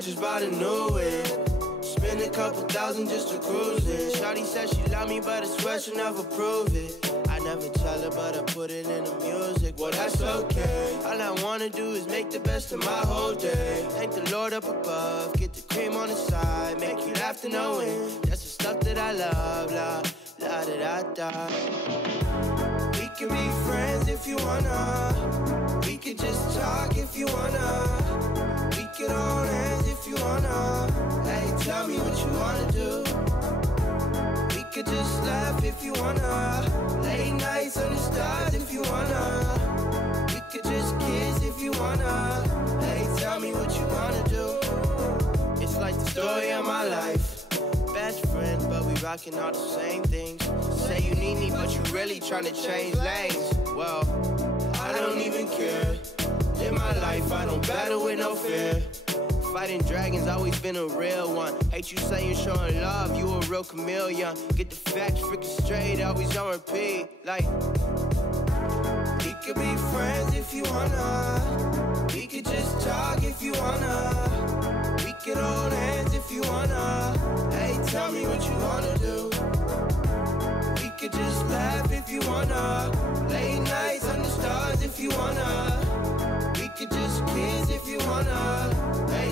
I just bought a new whip, spend a couple thousand just to cruise it. Shawty said she love me, but I swear she'll never prove it. I never tell her, but I put it in the music. Well, that's okay. All I wanna do is make the best of my whole day. Thank the Lord up above, get the cream on the side, make you laugh to no end. That's the stuff that I love, la da da da. We can be friends if you wanna. We could just talk if you wanna. We could hold hands if you wanna. Hey, tell me what you wanna do. We could just laugh if you wanna. Late nights under stars if you wanna. We could just kiss if you wanna. Hey, tell me what you wanna do. It's like the story of my life. Best friends, but we rockin' all the same things. Say you need me, but you really tryna change lanes. Well, I don't even care. In my life, I don't battle with no fear. Fighting dragons, always been a real one. Hate you saying showing love, you a real chameleon. Get the facts freaking straight, always on repeat. Like, we could be friends if you wanna. We could just talk if you wanna. We could hold hands if you wanna. Hey, tell me what you wanna do. We could just laugh if you wanna. Late nights under stars if you wanna. We could just kiss if you wanna. Hey,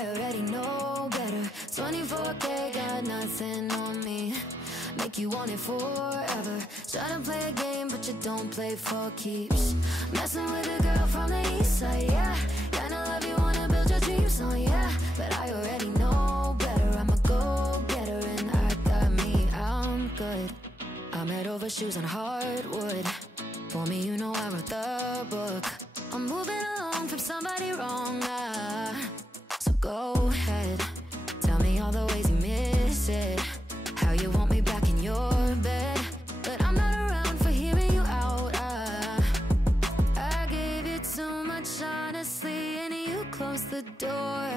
I already know better. 24K, got nothing on me. Make you want it forever. Try to play a game, but you don't play for keeps. Messing with a girl from the east side, yeah. Kinda love you, wanna build your dreams on, yeah. But I already know better. I'm a go-getter and I got me, I'm good. I'm head over shoes on hardwood. For me, you know I wrote the book. I'm moving along from somebody wrong, so go ahead. Tell me all the ways you miss it. How you want me back in your bed. But I'm not around for hearing you out, I gave you too much honestly, and you closed the door.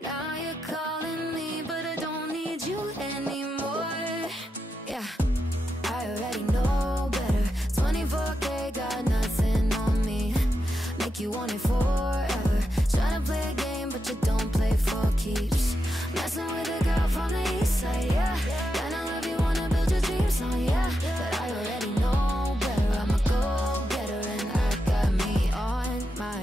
Now you're calling me, but I don't need you anymore. Yeah, I already know better. 24K, got nothing on me. Make you want it forever. Try to play a game, but you don't play for keeps. Messing with a girl from the east side, yeah. Kinda love you, wanna build your dreams on, yeah. But I already know better. I'm a go-getter and I got me on my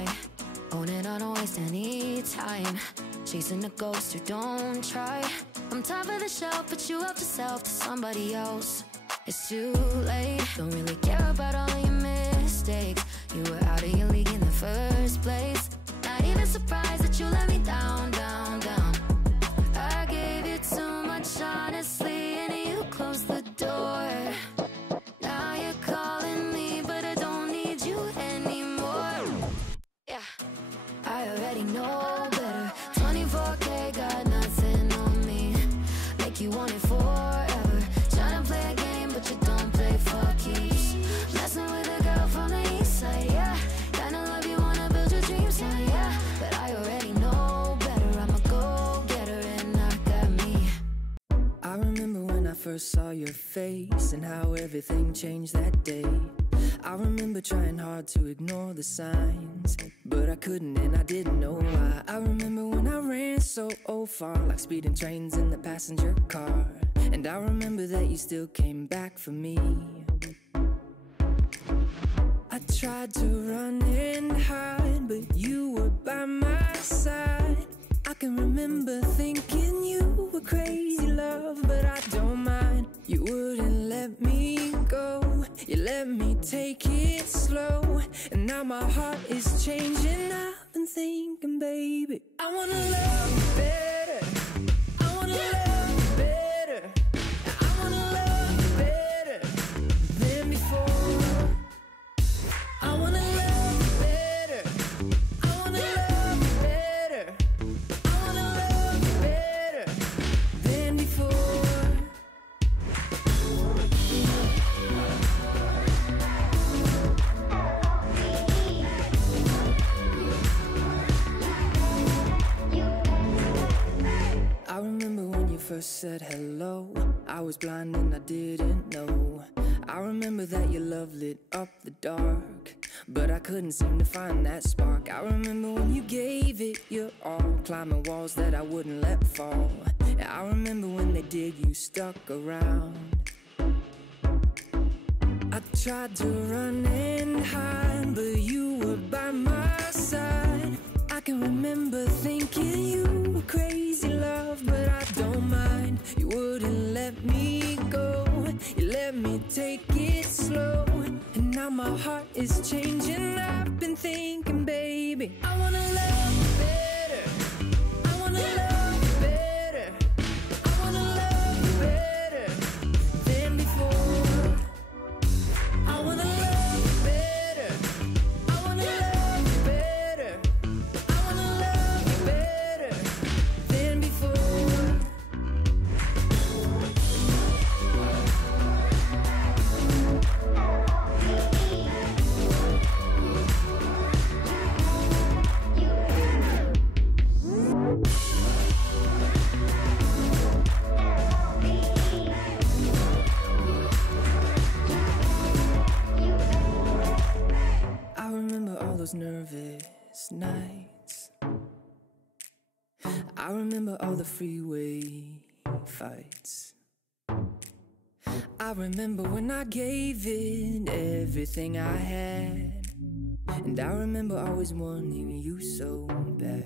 own, and I don't waste any time chasing a ghost who don't try. I'm top of the shelf, but you helped yourself to somebody else. It's too late. Don't really care about all of your mistakes. You were out of your league in the first place. Not even surprised that you let me down, down, down. I gave you too much honestly, and you closed the door. Now you're calling me, but I don't need you anymore. Yeah, I already know better. 24K, got nothing on me. Make you want it forever. Tryna play a game, but you don't play for keeps. Messing with a girl from the east side, yeah. Kinda love you, wanna build your dreams on, yeah. But I already know better. I'm a go-getter and I got me. I remember when I first saw your face and how everything changed that day. I remember trying hard to ignore the signs, but I couldn't and I didn't know why. I remember when I ran so far, like speeding trains in the passenger car. And I remember that you still came back for me. I tried to run and hide, but you were by my side. I can remember thinking you were crazy love, but I don't mind. You wouldn't let me go, you let me take it slow. And now my heart is changing. I've been thinking, baby, I wanna love you better. I wanna love you better. I wanna love you better than before. I wanna love you better. I wanna love you better. I wanna love you better than before. I remember when you first said hello. I was blind and I didn't know. I remember that your love lit up the dark, but I couldn't seem to find that spark. I remember when you gave it your all, climbing walls that I wouldn't let fall. And I remember when they did, you stuck around. I tried to run and hide, but you were by my side. I can remember thinking you were crazy love, but I don't mind. You wouldn't let me go, you let me take it slow. And now my heart is changing. I've been thinking, baby, I wanna love you better. I wanna love you better. I wanna love you better than before. I wanna love you better. I wanna love you better. I wanna love you better than before. I remember all those nervous nights. I remember all the freeway fights. I remember when I gave it everything I had. And I remember always wanting you so bad.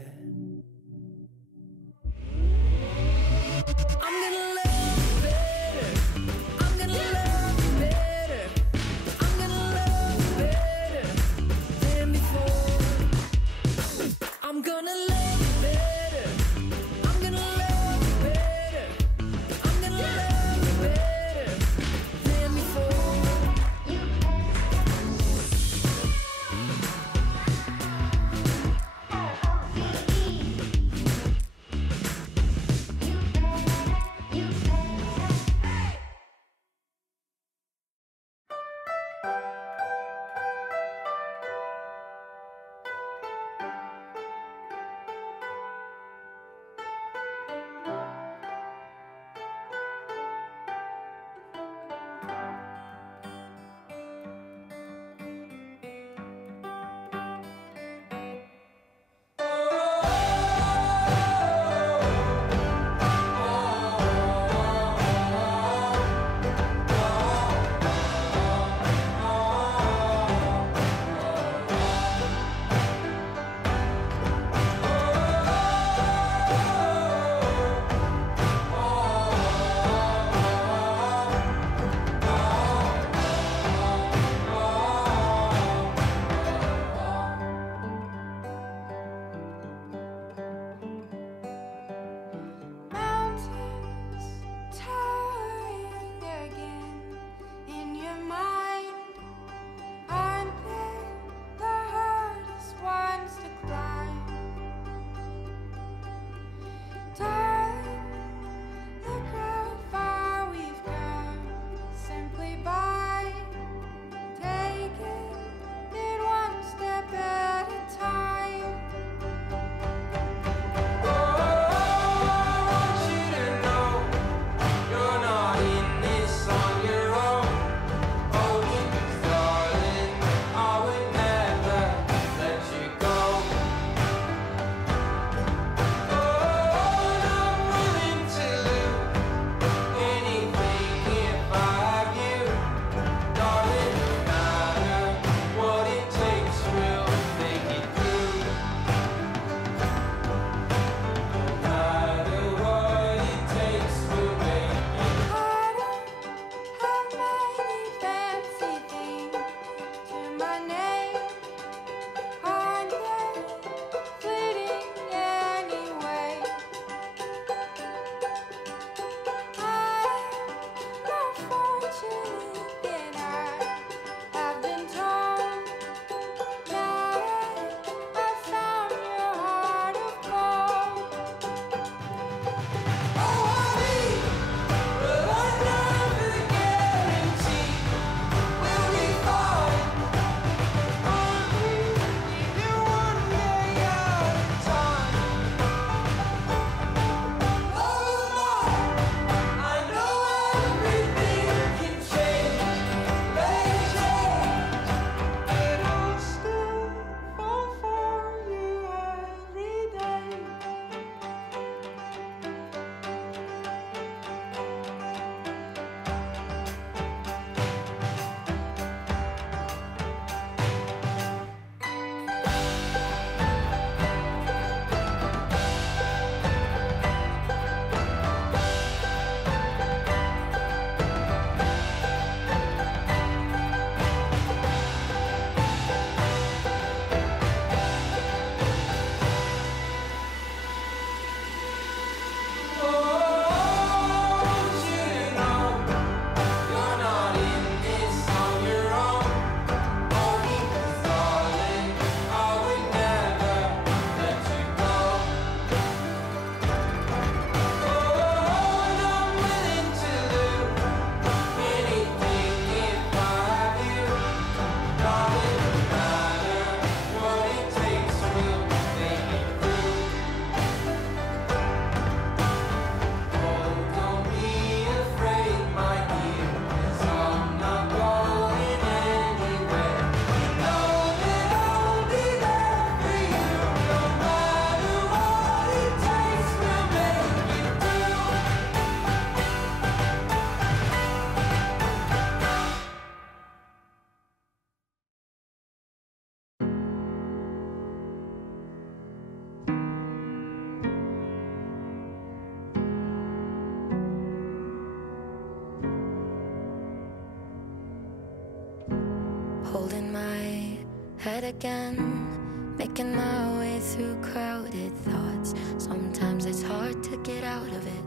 in my head again, making my way through crowded thoughts. Sometimes it's hard to get out of it.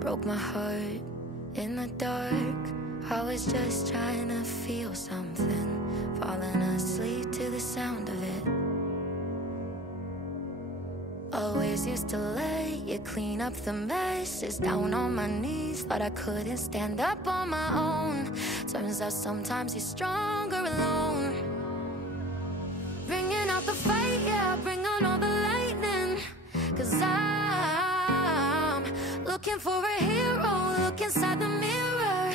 Broke my heart in the dark. I was just trying to feel something, falling asleep to the sound of it. Always used to let you clean up the messes. Down on my knees, thought I couldn't stand up on my own. Turns out sometimes you're stronger alone. Bringing out the fight, yeah, bring on all the lightning. 'Cause I'm looking for a hero, look inside the mirror.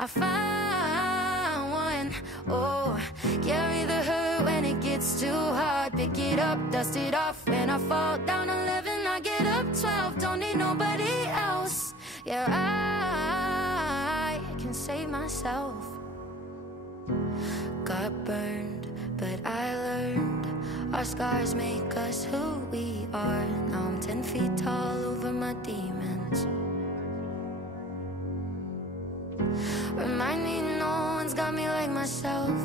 I found one, oh, carry the hurt when it gets too hard. Pick it up, dust it off. When I fall down 11, I get up 12. Don't need nobody else. Yeah, I can save myself. Got burned, but I learned. Our scars make us who we are. Now I'm 10 feet tall over my demons. Remind me no one's got me like myself.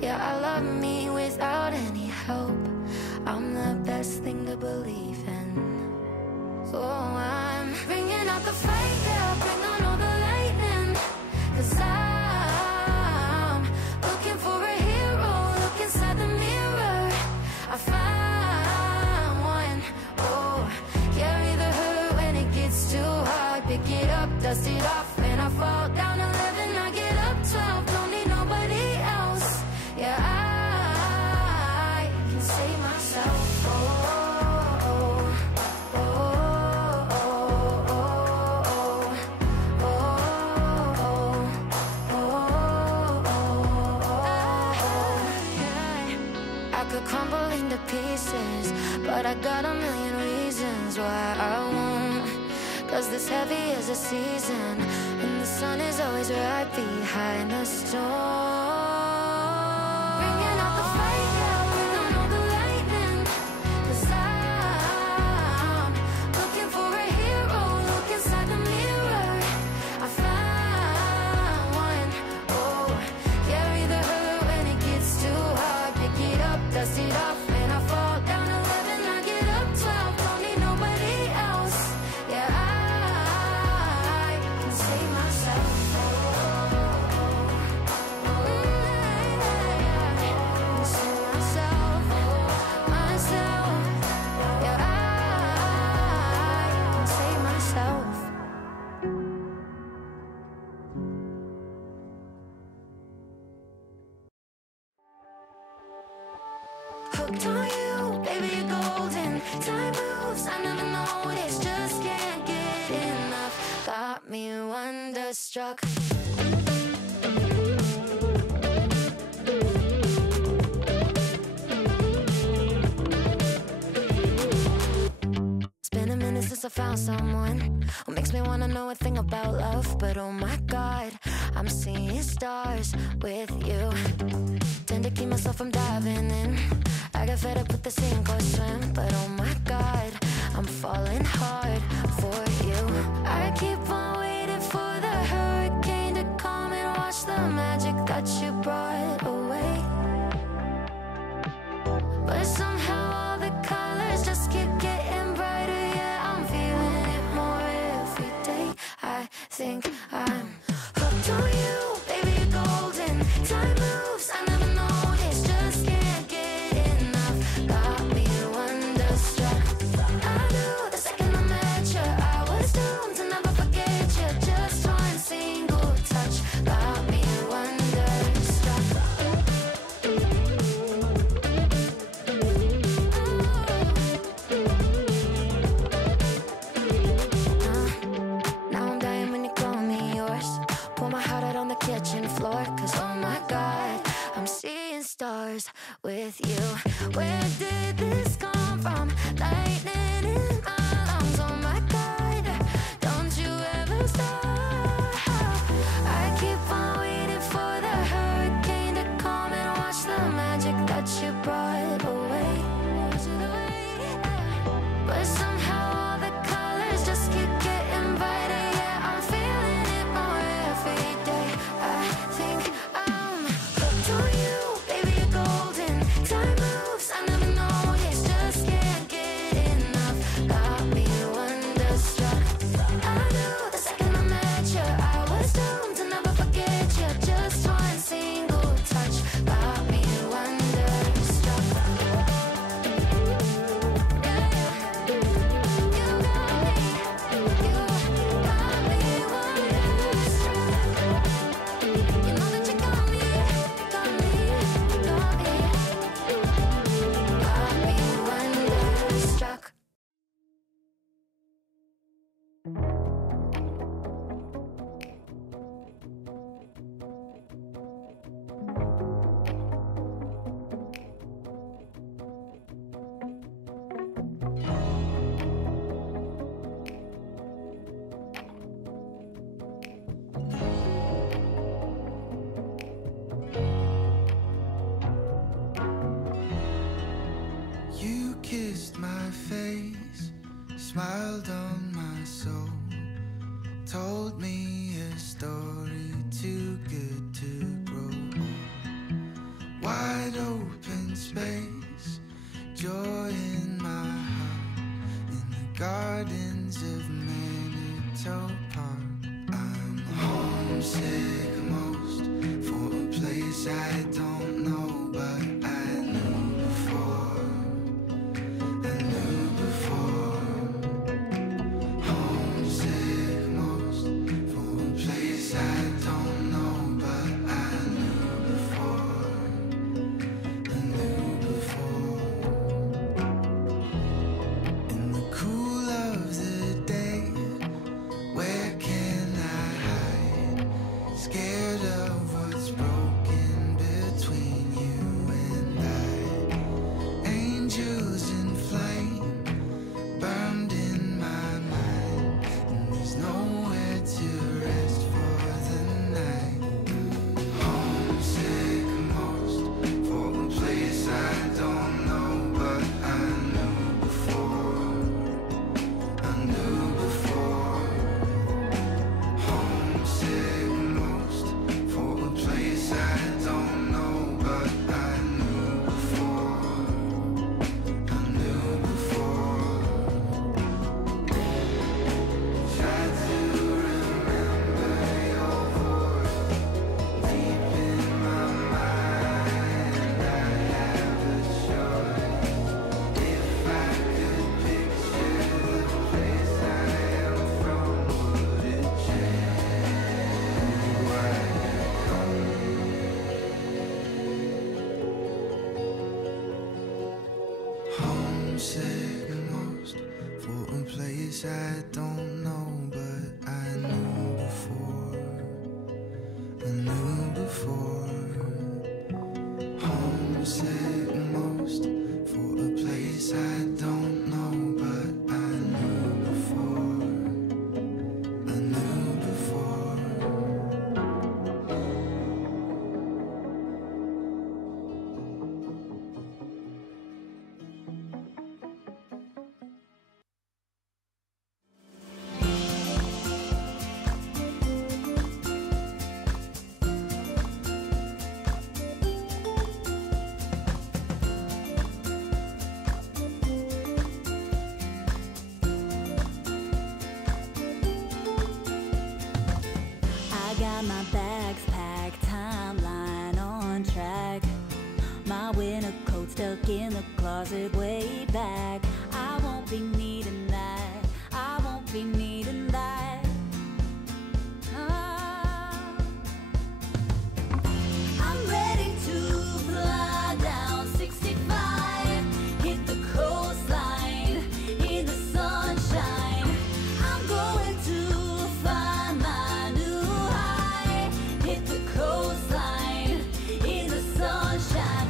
Yeah, I love me without any help. I'm the best thing to believe in. So I'm bringing out the fight, yeah, bring on all the lightning. 'Cause I'm looking for a hero, look inside the mirror. I found one, oh, carry the hurt when it gets too hard. Pick it up, dust it off. When I fall down 11, I get up 12. Don't need nobody else. Yeah, I can save myself. Oh, oh, oh, oh, oh, oh, oh, oh. I could crumble into pieces, but I got a million reasons why I won't. 'Cause this heavy is a season, and the sun is always right behind the storm. Bringing out the fight, yeah, bring on all the lightning. 'Cause I'm looking for a hero, look inside the mirror. I found one, oh, carry the hurt when it gets too hard. Pick it up, dust it off. When I fall down 11, I get up 12. Don't need nobody else. Yeah, I can save myself. Save myself, myself. Yeah, I can save myself. Hooked on you, baby, you're golden. Time moves, I never noticed, just can't get enough. Got me wonderstruck. It's been a minute since I found someone who makes me wanna know a thing about love. But oh my God, I'm seeing stars with you. Tend to keep myself from diving in. I got fed up with the sink or swim. But oh my God, I'm falling hard for you. I keep on waiting for the hurricane to come and wash the magic that you brought away. But somehow all the colors just keep getting brighter. Yeah, I'm feeling it more every day. I think I'm hooked on you, baby, you're golden. Time moves, I never noticed, just can't get enough. Got me wonderstruck. I knew the second I met you, I was doomed to never forget you. Just one single touch got me wonderstruck. Now I'm dying when you call me yours. Pour my heart out on the kitchen floor. 'Cause oh my God, I'm seeing stars with you. Where did this come from? Lightning in my lungs. Oh my God, don't you ever stop. I keep on waiting for the hurricane to come and wash the magic that you brought away. But somehow all the colors just keep getting brighter. Yeah, I'm feeling it more every day. I smiled on my soul, told me a story too good to grow old. Wide open space, joy in my heart, in the gardens of Manitou Park. I'm homesick most for a place I don't know, but I knew before. I knew before. Homesick most for a place I don't know, but I knew before. I knew before. In the cool of the day, where can I hide? Scared of what's broken between you and I. Angels in flame burned in my mind, and there's nowhere to rest for the night. Homesick most for a place I don't know, but I knew before. I knew before. Homesick most for a place I don't know, but I knew before. I knew before. Try to remember your voice deep in my mind. I have a choice. If I could picture the place I am from, would it change why you come? Homesick most for a place I don't know, but I knew before. I knew before. Homesick most for a place I don't know, but I knew before. I knew before. I got my bags packed, timeline on track. My winter coat stuck in the closet way back. I won't be needing that. I won't be needing that. Ah. I'm ready to fly down 65, hit the coastline in the sunshine. I'm going to find my new high, hit the coastline in the sunshine.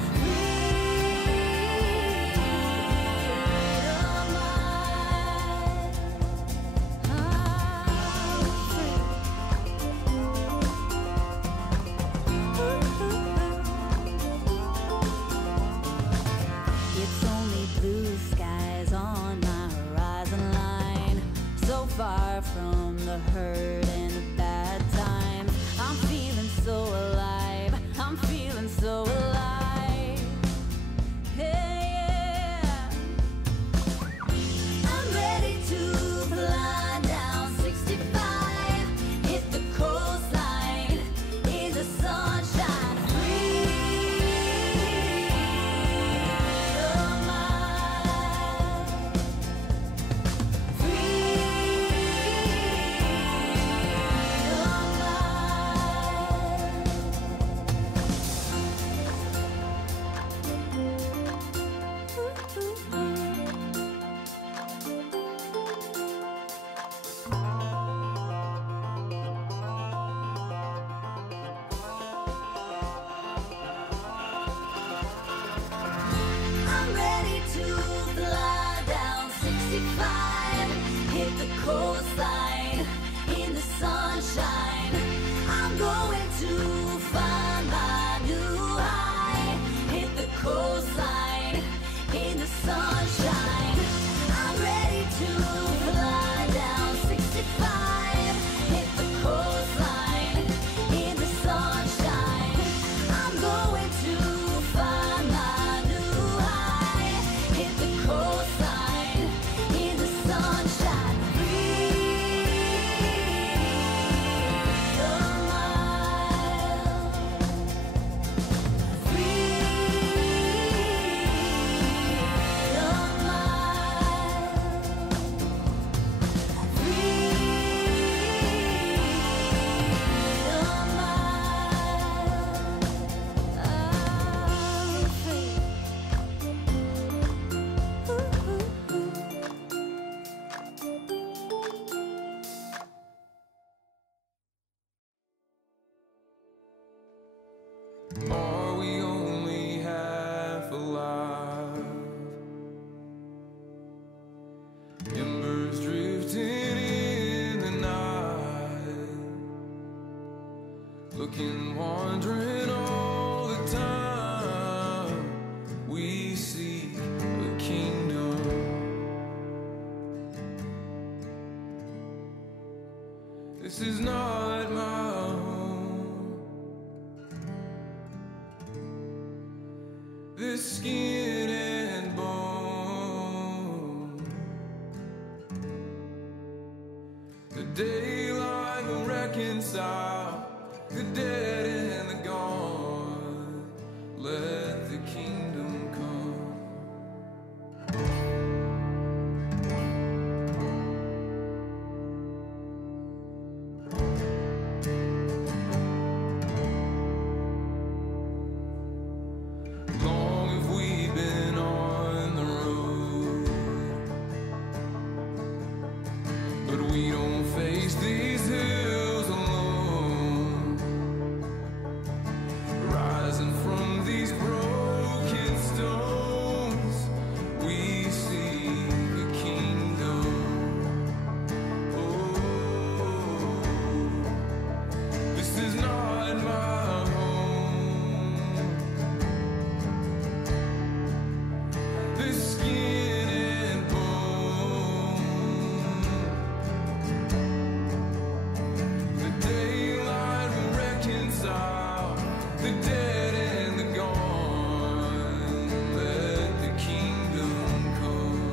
It's only blue skies on my horizon line, so far from the hurt and the bad times. I'm feeling so alive, I'm feeling so alive. Hey, yeah. I'm ready to fly down 65, hit the coastline in the sunshine. Freedom, freedom. sunshine. Are we only half alive? Embers drifting in the night, looking, wandering all the time. We seek a kingdom. This is not my home. This skin and bone. The daylight will reconcile the dead and the gone. Let the kingdom come. Long have we been on the road, but we don't face these hills alone. Rising from these broken stones, we see the kingdom. Oh, this is not my home. This skin and bone. The daylight will reconcile the dead and the gone. Let the kingdom come.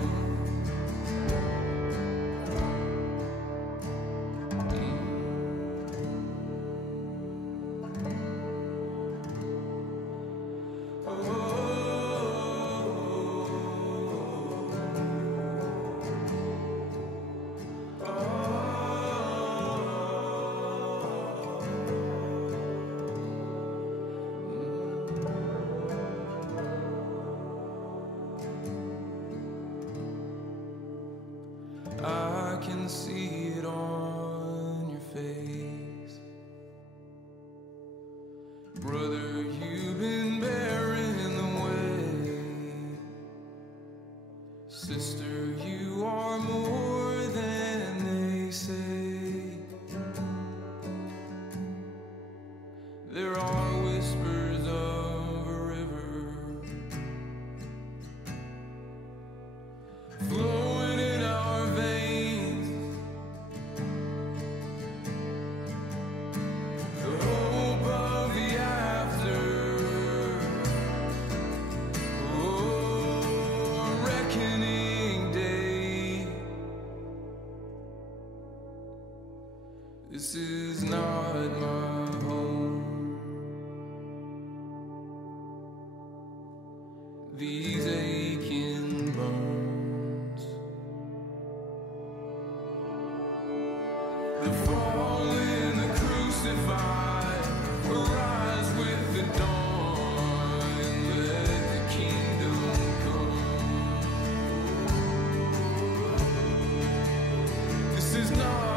I can see it on your face. Brother, you've been bearing the weight. Sister, you are more than they say. There are whispers of a river flowing in our veins. The hope of the after. Oh, a reckoning day. This is not my home. These aching bones. The fallen, the crucified, arise with the dawn. Let the kingdom come. This is not